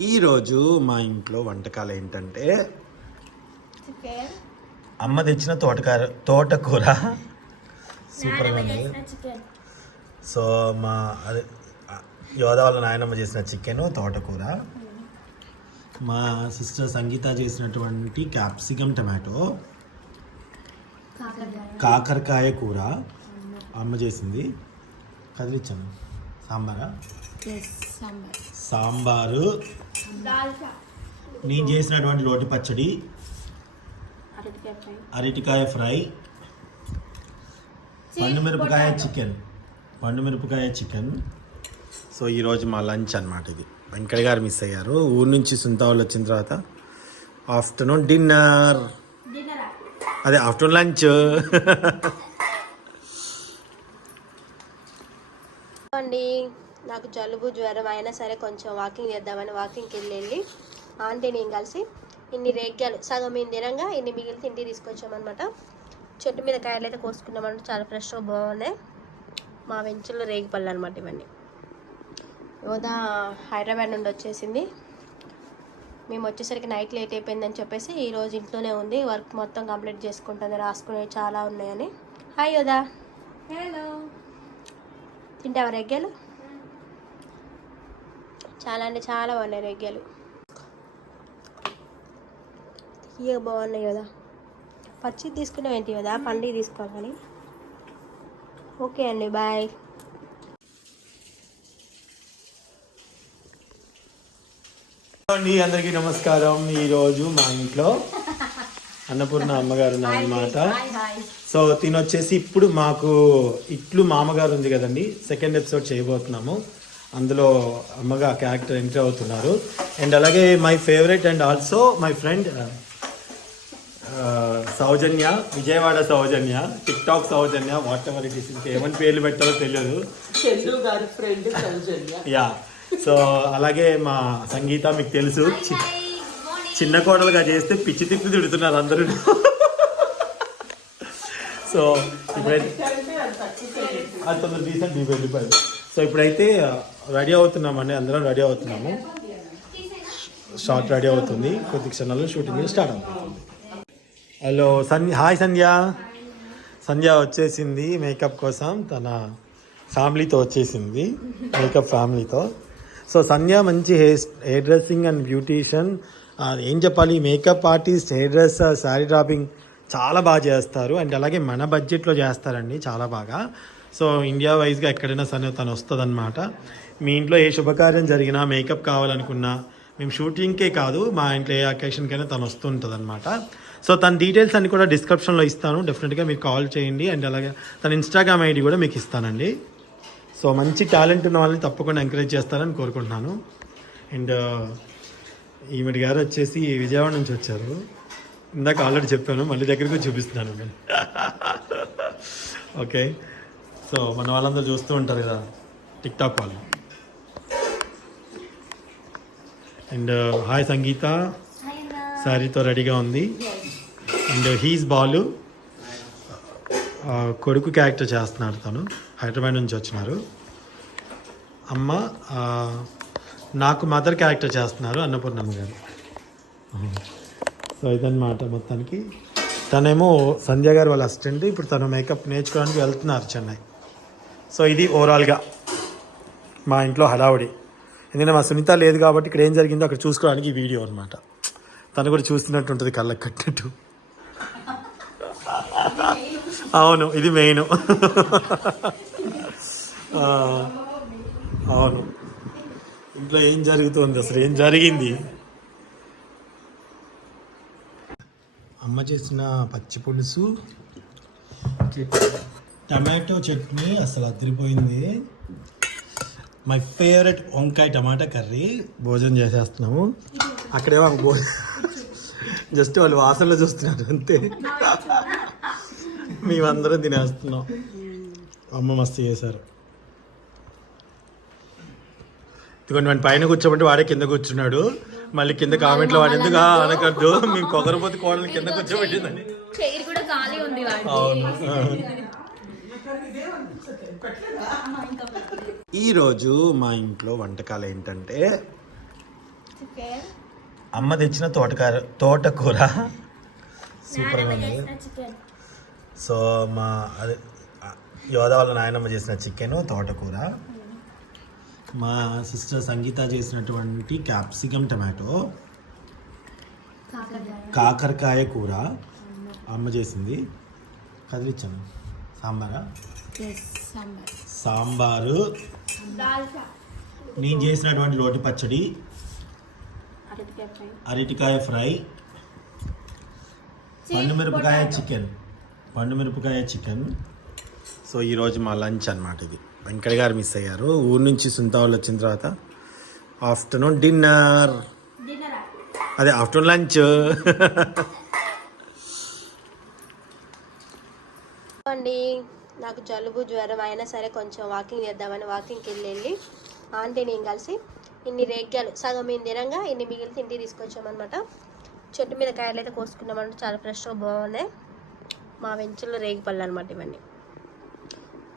ఈరోజు మా ఇంట్లో వంటకాలు ఏంటంటే అమ్మ తెచ్చిన తోటకార తోటకూర. సూపర్గా ఉంది. సో మా అదే యోధ వాళ్ళ నాయనమ్మ చేసిన చికెన్ తోటకూర. మా సిస్టర్ సంగీత చేసినటువంటి క్యాప్సికమ్ టమాటో కాకరకాయ. కూర అమ్మ చేసింది. కదిలిచ్చాను. సాంబారా. సాంబార్. నేను చేసినటువంటి రోటి పచ్చడి అరటికాయ ఫ్రై పండుమిరపకాయ పండు మిరపకాయ చికెన్. పండు మిరపకాయ చికెన్. సో ఈరోజు మా లంచ్ అనమాట ఇది. వెంకట గారు మిస్ అయ్యారు. ఊరు నుంచి సుంతావులు వచ్చిన తర్వాత ఆఫ్టర్నూన్ డిన్నర్. అదే ఆఫ్టర్నూన్ లంచ్. అండి. నాకు జలుబు జ్వరం అయినా సరే కొంచెం వాకింగ్ చేద్దామని వాకింగ్కి వెళ్ళి వెళ్ళి ఆంటీ నేను కలిసి ఇన్ని రేగ్గాలు సగం మేము తినంగా ఇన్ని మిగిలితే ఇంటికి తీసుకొచ్చామన్నమాట. చెట్టు మీద కాయలు అయితే కోసుకున్నామంటే చాలా ఫ్రెష్గా బాగున్నాయి. మా వెంచుల్లో రేగి పళ్ళు అనమాట ఇవన్నీ. యోదా హైదరాబాద్ నుండి వచ్చేసింది. మేము వచ్చేసరికి నైట్ లేట్ అయిపోయిందని చెప్పేసి ఈరోజు ఇంట్లోనే ఉంది. వర్క్ మొత్తం కంప్లీట్ చేసుకుంటుంది రాసుకునేవి చాలా ఉన్నాయని. హాయ్ యోదా హలో తింటావా రెగ్గలు చాలా అంటే చాలా బాగున్నాయి రెగ్గలు. ఇక బాగున్నాయి కదా. పచ్చి తీసుకున్నావు ఏంటి కదా పండుగ తీసుకోవాలి ఓకే అండి బాయ్. అండి అందరికీ నమస్కారం. ఈరోజు మా ఇంట్లో అన్నపూర్ణ అమ్మగారు అన్నమాట సో తినొచ్చేసి ఇప్పుడు మాకు ఇట్లు మామగారు ఉంది కదండి సెకండ్ ఎపిసోడ్ చేయబోతున్నాము. అందులో అమ్మగా క్యారెక్టర్ ఎంట్రీ అవుతున్నారు. అండ్ అలాగే my favourite and also my friend Soujanya Vijayawada Soujanya TikTok Soujanya whatever it is ఇంకా ఏమని పేర్లు పెట్టాలో తెలియదు. చంద్రు గారి ఫ్రెండ్ సౌజన్య. యా సో అలాగే మా సంగీత మీకు తెలుసు. చి- చిన్న కోడలుగా చేస్తే పిచ్చి తిప్పి తిడుతున్నారు అందరూ. సో ఇప్పుడైతే అది తొందర తీసాను డీ వెళ్ళిపోయి సో ఇప్పుడైతే రెడీ అవుతున్నామండి. అందరం రెడీ అవుతున్నాము. షార్ట్ రెడీ అవుతుంది. కొద్ది క్షణాల్లో షూటింగ్ స్టార్ట్ అవుతుంది. Hello Sandhya hi Sandhya. సంధ్య వచ్చేసింది మేకప్ కోసం. తన ఫ్యామిలీతో వచ్చేసింది. మేకప్ ఫ్యామిలీతో. సో సంధ్య మంచి hair hair dressing and beautician. ఏం చెప్పాలి? Makeup artist hair dresser sari draping చాలా బాగా చేస్తారు. అండ్ అలాగే మన బడ్జెట్లో చేస్తారండి చాలా బాగా. సో ఇండియా వైజ్గా ఎక్కడైనా సరే తను వస్తుందన్నమాట. మీ ఇంట్లో ఏ శుభకార్యం జరిగినా మేకప్ కావాలనుకున్నా మేము షూటింగ్కే కాదు మా ఇంట్లో ఏ అకేషన్కైనా తను వస్తుంటుంది అనమాట సో తన డీటెయిల్స్ అన్ని కూడా డిస్క్రిప్షన్లో ఇస్తాను. డెఫినెట్గా మీరు కాల్ చేయండి. అండ్ అలాగే తన ఇన్స్టాగ్రామ్ ఐడి కూడా మీకు ఇస్తానండి. సో మంచి టాలెంట్ ఉన్న వాళ్ళని తప్పకుండా ఎంకరేజ్ చేస్తారని కోరుకుంటున్నాను. అండ్ ఈమెడి గారు వచ్చేసి విజయవాడ నుంచి వచ్చారు. ఇందాక ఆల్రెడీ చెప్పాను మళ్ళీ దగ్గరికి చూపిస్తున్నాను. నేను ఓకే. సో మన వాళ్ళందరూ చూస్తూ ఉంటారు కదా టిక్ టాక్ వాళ్ళు. And hi Sangeetha. శారీతో రెడీగా ఉంది. And he's Balu. ఆ, కొడుకు క్యారెక్టర్ చేస్తున్నారు తను. హైదరాబాద్ నుంచి వచ్చినారు. అమ్మ ఆ, నాకు మదర్ క్యారెక్టర్ చేస్తున్నారు అన్నపూర్ణమ్మ గారు. సో ఇదన్నమాట మొత్తానికి. తనేమో సంధ్య గారు వాళ్ళ అసిస్టెంట్ ఇప్పుడు తను మేకప్ నేర్చుకోవడానికి వెళ్తున్నారు చెన్నై. సో ఇది ఓవరాల్గా మా ఇంట్లో హడావుడి. ఎందుకంటే మా సునీత లేదు కాబట్టి ఇక్కడ ఏం జరిగిందో అక్కడ చూసుకోవడానికి వీడియో అనమాట తను కూడా చూస్తున్నట్టు ఉంటుంది కళ్ళకి కట్టినట్టు. అవును ఇది మెయిన్. అవును. ఇంట్లో ఏం జరుగుతుంది అసలు? ఏం జరిగింది? అమ్మ చేసిన పచ్చి పులుసు టమాటో చట్నీ అసలు అదిరిపోయింది. మై ఫేవరెట్ వంకాయ టమాటా కర్రీ. భోజనం చేసేస్తున్నాము. అక్కడేమో భో జస్ట్ వాళ్ళు వాసనలో చూస్తున్నారు అంతే. మేమందరం తినేస్తున్నాం. అమ్మ మస్తు చేశారు. ఇదిగోండి వాడి పైన కూర్చోబట్టి వాడే కింద కూర్చున్నాడు. మళ్ళీ కింద కామెంట్లో వాడు ఎందుకు "ఆ, అనకద్దు మేము కొగరపోతే కోడలు కింద కూర్చోబెట్టిందని. అవును. ఈరోజు మా ఇంట్లో వంటకాలు ఏంటంటే అమ్మ తెచ్చిన తోటకార తోటకూర. సూపర్ ఉంది. సో మా అదే యోధ వాళ్ళ నాయనమ్మ చేసిన చికెన్ తోటకూర. మా సిస్టర్ సంగీత చేసినటువంటి క్యాప్సికమ్ టమాటో. కాకరకాయ కూర. అమ్మ చేసింది. కదిలిచ్చాను. సాంబారా? సాంబార్. నేను చేసినటువంటి లోటి పచ్చడి. అరటికాయ ఫ్రై. అరటికాయ ఫ్రై. పండు మిరపకాయ చికెన్. పండు మిరపకాయ చికెన్. సో ఈరోజు మా లంచ్ అన్నమాట ఇది. వెంకట గారు మిస్ అయ్యారు. ఊరు నుంచి సుంత వాళ్ళు వచ్చిన తర్వాత ఆఫ్టర్నూన్ డిన్నరా? అదే ఆఫ్టర్నూన్ లంచ్. అండి నాకు జలుబు జ్వరం అయినా సరే కొంచెం వాకింగ్ చేద్దామని వాకింగ్కి వెళ్ళి వెళ్ళి ఆంటీ నేను కలిసి ఇన్ని రేగ్గాలు సగం మేము తినంగా ఇన్ని మిగిలితే ఇంటికి తీసుకొచ్చామన్నమాట. చెట్టు మీద కాయలు అయితే కోసుకున్నామంటే చాలా ఫ్రెష్గా బాగున్నాయి. మా వెంచుల్లో రేగి పళ్ళు అనమాట ఇవన్నీ.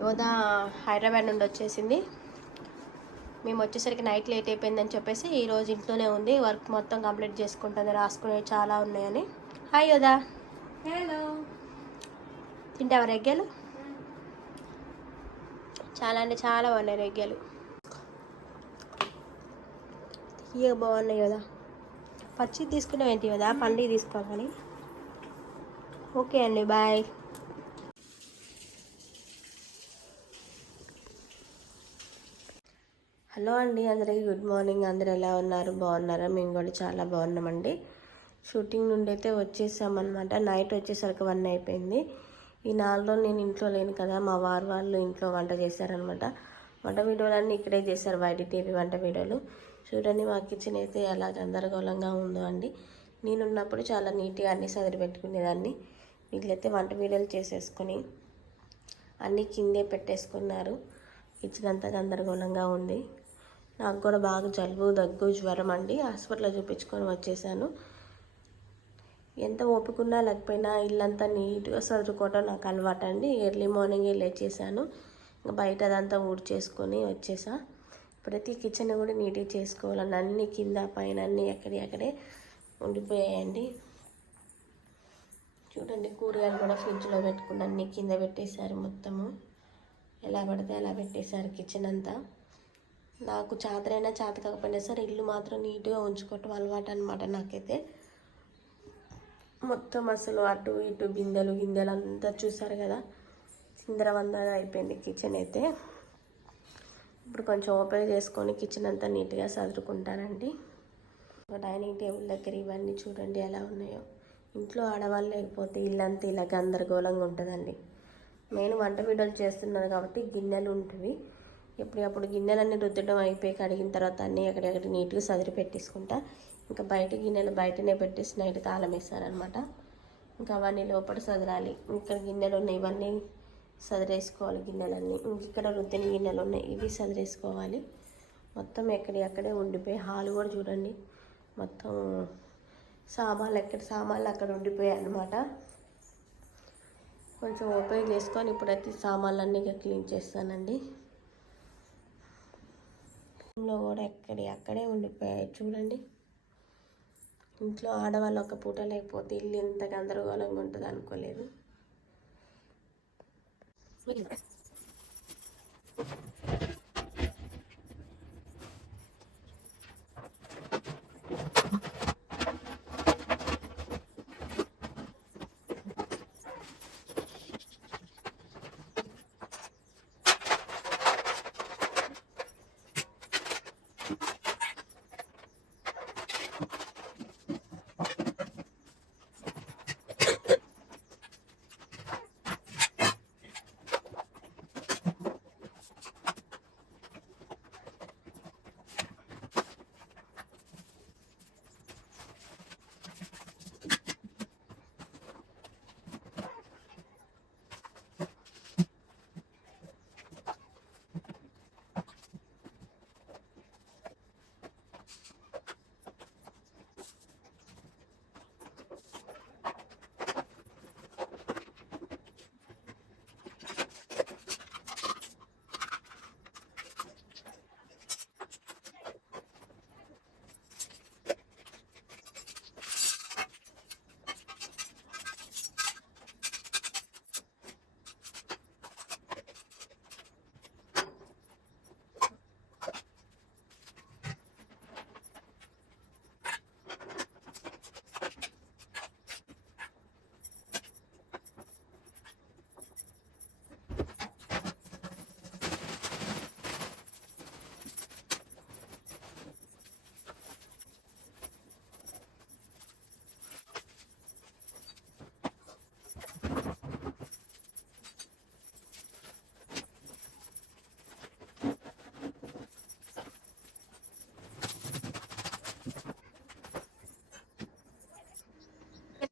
యోదా హైదరాబాద్ నుండి వచ్చేసింది. మేము వచ్చేసరికి నైట్ లేట్ అయిపోయిందని చెప్పేసి ఈరోజు ఇంట్లోనే ఉంది. వర్క్ మొత్తం కంప్లీట్ చేసుకుంటుంది రాసుకునేవి చాలా ఉన్నాయని. హాయ్ యోదా హలో తింటావా రెగ్గలు? చాలా అంటే చాలా బాగున్నాయి రెగ్గలు. తీయగా బాగున్నాయి కదా. పచ్చి తీసుకున్నావు ఏంటి కదా? పండుగ తీసుకోమని ఓకే అండి బాయ్. హలో అండి అందరికీ గుడ్ మార్నింగ్. అందరు ఎలా ఉన్నారు? బాగున్నారా? మేము కూడా చాలా బాగున్నామండి. షూటింగ్ నుండి అయితే వచ్చేసామన్నమాట. నైట్ వచ్చేసరికి వన్ అయిపోయింది. ఈ నాలుగు రోజులు నేను ఇంట్లో లేను కదా మా వారు వాళ్ళు ఇంట్లో వంట చేశారనమాట. వంట వీడియోలన్నీ ఇక్కడే చేశారు బయట టీవీ వంట వీడియోలు. చూడండి మా కిచెన్ అయితే ఎలా గందరగోళంగా ఉందో అండి. నేనున్నప్పుడు చాలా నీట్గా అన్నీ సదిరి పెట్టుకునేదాన్ని వీళ్ళైతే వంట వీడియోలు చేసేసుకొని అన్నీ కిందే పెట్టేసుకున్నారు. కిచెన్ అంతా గందరగోళంగా ఉంది. నాకు కూడా బాగా జలుబు దగ్గు జ్వరం అండి. హాస్పిటల్లో చూపించుకొని వచ్చేసాను. ఎంత ఓపికన్నా లేకపోయినా ఇల్లంతా నీట్గా సర్దుకోవటం నాకు అలవాటు అండి ఎర్లీ మార్నింగే లేచేసాను ఇంకా బయట అదంతా ఊడ్చేసుకొని వచ్చేసా. ప్రతి కిచెన్ కూడా నీట్గా చేసుకోవాలని అన్ని కింద పైన అన్ని ఎక్కడి అక్కడే ఉండిపోయాయండి. చూడండి కూరగాయలు కూడా ఫ్రిడ్జ్లో పెట్టుకుని అన్ని కింద పెట్టేశారు మొత్తము. ఎలా పడితే అలా పెట్టేశారు కిచెన్ అంతా. నాకు చాతరైనా చేత కాకపోయినా సరే ఇల్లు మాత్రం నీట్గా ఉంచుకోవటం అలవాటు అనమాట నాకైతే. మొత్తం అసలు అటు ఇటు బిందెలు గిందెలు అంతా చూసారు కదా? చిందరవందరగా అయిపోయింది కిచెన్ అయితే. ఇప్పుడు కొంచెం ఓపెన్ చేసుకొని కిచెన్ అంతా నీట్గా సదురుకుంటానండి. ఒక డైనింగ్ టేబుల్ దగ్గర ఇవన్నీ చూడండి ఎలా ఉన్నాయో. ఇంట్లో ఆడవాళ్ళు లేకపోతే ఇల్లంతా ఇలా గందరగోళంగా ఉంటుందండి. నేను వంట వీడియోలు చేస్తున్నాను కాబట్టి గిన్నెలు ఉంటుంది ఎప్పుడప్పుడు గిన్నెలన్నీ రుద్దడం అయిపోయి కడిగిన తర్వాత అన్నీ ఎక్కడెక్కడ నీట్గా సదిరి పెట్టేసుకుంటా. ఇంకా బయట గిన్నెలు బయటనే పెట్టేసి నైట్ తాళం వేస్తారనమాట ఇంకా అవన్నీ లోపల సదరాలి. ఇక్కడ గిన్నెలు ఉన్నాయి ఇవన్నీ సదిరేసుకోవాలి గిన్నెలన్నీ. ఇంక ఇక్కడ రుద్దిన గిన్నెలు ఉన్నాయి ఇవి సదిరేసుకోవాలి. మొత్తం ఎక్కడి అక్కడే ఉండిపోయి హాల్ కూడా చూడండి. మొత్తం సామాన్లు ఎక్కడ సామాన్లు అక్కడ ఉండిపోయాయి అనమాట కొంచెం ఓపెన్ చేసుకొని ఇప్పుడైతే సామాన్లు అన్నీ క్లీన్ చేస్తానండి. రూమ్లో కూడా ఎక్కడి అక్కడే ఉండిపోయాయి. చూడండి. ఇంట్లో ఆడవాళ్ళు ఒక పూట లేకపోతే ఇల్లు ఇంత గందరగోళంగా ఉంటుంది అనుకోలేదు.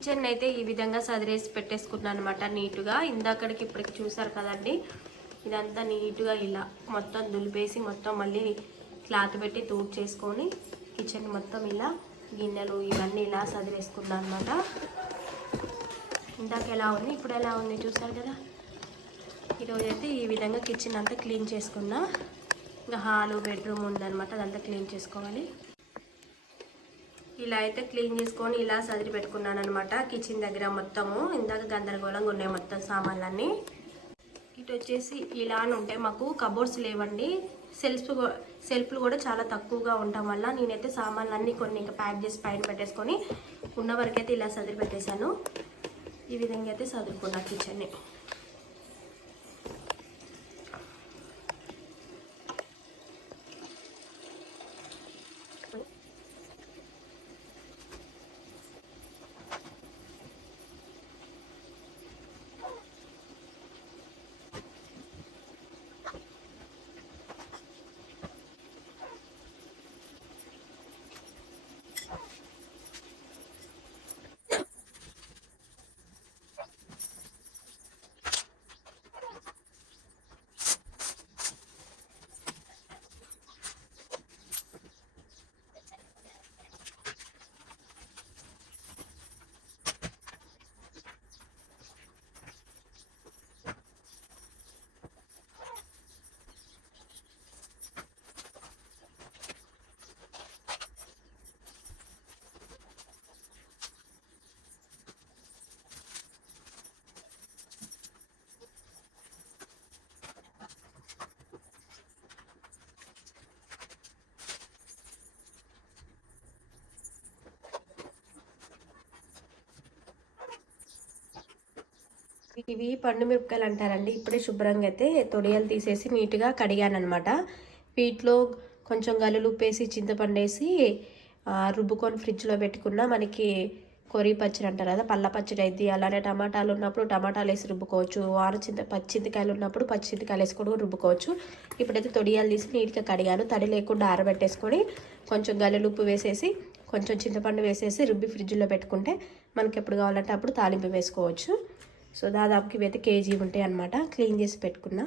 కిచెన్ అయితే ఈ విధంగా సదిరేసి పెట్టేసుకున్నాను అనమాట నీట్గా. ఇందాకడికి ఇప్పటికి చూసారు కదండి? ఇదంతా నీట్గా ఇలా మొత్తం దులిపేసి మొత్తం మళ్ళీ క్లాత్ పెట్టి తూడ్ చేసుకొని కిచెన్ మొత్తం ఇలా గిన్నెలు ఇవన్నీ ఇలా సదిరేసుకున్నాను అనమాట ఇందాక ఎలా ఉంది? ఇప్పుడు ఎలా ఉంది చూసారు కదా? ఈరోజు అయితే ఈ విధంగా కిచెన్ అంతా క్లీన్ చేసుకున్నా. ఇంకా హాలు బెడ్రూమ్ ఉందన్నమాట అదంతా క్లీన్ చేసుకోవాలి. ఇలా అయితే క్లీన్ చేసుకొని ఇలా సదిరి పెట్టుకున్నాను అనమాట కిచెన్ దగ్గర మొత్తము. ఇందాక గందరగోళంగా ఉన్నాయి మొత్తం సామాన్లన్నీ. ఇటు వచ్చేసి ఇలా అని ఉంటే మాకు కబోర్డ్స్ లేవండి. సెల్ఫ్ సెల్ఫ్లు కూడా చాలా తక్కువగా ఉండటం వల్ల నేనైతే సామాన్లన్నీ కొన్ని ఇంకా ప్యాక్ చేసి పైన పెట్టేసుకొని ఉన్న వరకైతే ఇలా సదిరి పెట్టేశాను. ఈ విధంగా అయితే సదురుకున్నా కిచెన్ని ఇవి పండు మిరపకాయలు అంటారండి. ఇప్పుడే శుభ్రంగా అయితే తొడియాలు తీసేసి నీట్గా కడిగాను అనమాట వీటిలో కొంచెం గల్లులు ఉప్పేసి చింతపండు వేసి రుబ్బుకొని ఫ్రిడ్జ్లో పెట్టుకున్న మనకి కొరి పచ్చడి అంటారు కదా పళ్ళ పచ్చడి అయితే అలానే టమాటాలు ఉన్నప్పుడు టమాటాలు వేసి రుబ్బుకోవచ్చు. ఆరు చింత పచ్చింతకాయలు ఉన్నప్పుడు పచ్చి చింతకాయలు వేసి కూడా రుబ్బుకోవచ్చు. ఇప్పుడైతే తొడియాలు తీసి నీట్గా కడిగాను. తడి లేకుండా ఆరబెట్టేసుకొని కొంచెం గల్లులు ఉప్పు వేసేసి కొంచెం చింతపండు వేసేసి రుబ్బి ఫ్రిడ్జ్లో పెట్టుకుంటే మనకి ఎప్పుడు కావాలంటే అప్పుడు తాలింపు వేసుకోవచ్చు. సో దాదాపుకి ఇవైతే కేజీ ఉంటాయి అనమాట క్లీన్ చేసి పెట్టుకున్నా.